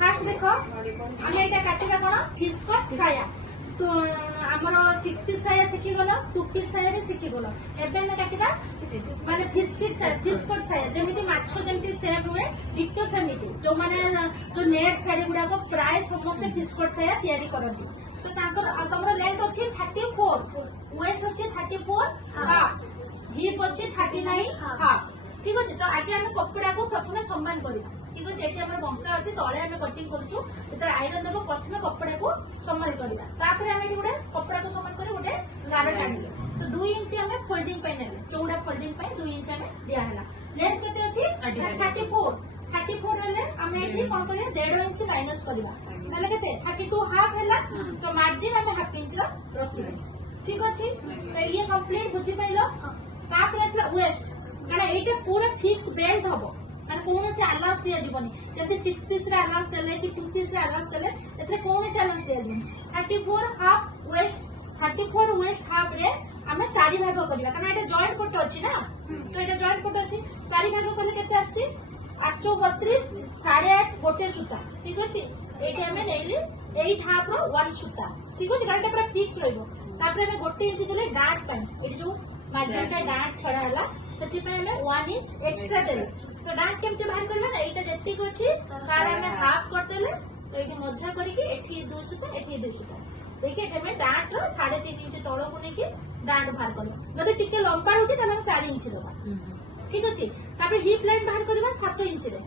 Fast देख आम यहाँ काटा कौन फिस्कट साया तो आमर 6 पीस साया शिखीगल 2 पीस साया भी शिखीगल एवं काटा माने फिस्कट साया जमी माछ जमी सेप हुए डिक्टो सेमिति जो माने जो नेट शाढ़ी गुड़ाक प्राय समस्त फिस्कट साया तैयारी करती तो तुम लेंथ अच्छी 34 वेस्ट अच्छी 34 हाफ हिप अच्छी 39 हाफ ठीक अच्छे तो आगे आम कपड़ा को प्रथम सम्मान करवा ठीक अच्छे ये बंका अच्छे तले आम कटिंग कर आईरन देव प्रथम कपड़ा को सम्मान करवा गोटे कपड़ा को सम्मान कर गोटे गार टाणी तो 2 इंच आम फोल्डिंग ना चौड़ा फोल्डिंग 2 इंच आम दिहला लेंथ के अच्छी 34 हेल्ले आम ये कौन कर 1.5 इंच माइनस करवा 32 हाफ है तो मार्जिन आम हाफ इंच रखा ठीक अच्छे तो ये कम्प्लीट बुझी पाइल आसला वेस्ट कारण ये पूरा फिक्स बेल्ट हम कौन से आलाउंस दि जानी जब 6 पीस आलाउंस देले कि 2 पीस आलाउंस देले कौन से आलाउंस दि 34 हाफ वेस्ट 34 वेस्ट हाफ रे आम 4 भाग करवा कारण ये जॉइंट पट अच्छी ना तो ये जॉइंट पट अच्छी 4 भाग कले केते आछि 832 8.5 गोटे सूता ठीक अच्छे ये आम नहीं 8 हाफ रो 1 सूता ठीक अच्छे कारण पूरा फिक्स रही गोटे इंच देले डांट ये जो मार्जिन डांट छड़ा है से 1 इंच एक्सट्रा देले तो डांट केमती बाहर करबा ना एटा जत्ती को अछि तार हमें हाफ कर देले तो एके मजा करके एठी 2 सूता एठी 2 सूता देखिए एटा में डांट रो 3.5 इंच तळो को नेकी डांट बाहर करबा जदि टिके लंबा होची त हम 4 इंच देबा ठीक अछि तापर हिप लाइन बाहर करबा 7 इंच रे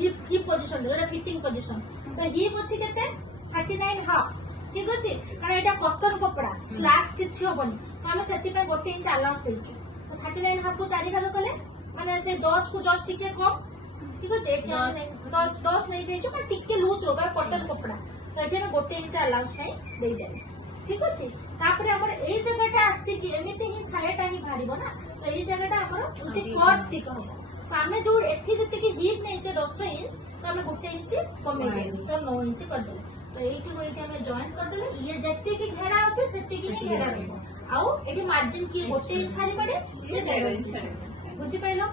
हिप पोजीशन रे फिटिंग पोजीशन तो हिप अछि केते 39 हाफ ठीक अछि कारण एटा कॉटन कपड़ा स्लैक्स किछि होबनी तो हम सेति पे गोटे इंच अलाउंस देछु तो 39 हाफ को 4 भाग कले माने से 10 को जस्ट टिके कम ठीक अच्छे 10 नहीं देछु पर टिके लूज होगा कॉटन कपड़ा तो एठी में गोटे इंच अलाउंस नहीं दे दे ठीक अच्छे तापर हमर ए जगहटा आसी कि एमिति ही सायाटा ही भारीबो ना तो ए जगहटा हमर उठी कट टिक हो तो हमें जो एठी जते कि हिप नहीं छे 10 इंच तो हमें गोटे इंच कमे दे तो 9 इंच कर दे तो एठी होई हमें जॉइन कर देले ये जते कि घेरा अछि सेते कि नहीं घेरा रहबो आउ एठी मार्जिन की गोटे इंच छारी पड़े ये 1.5 इंच बुझी पाइलो।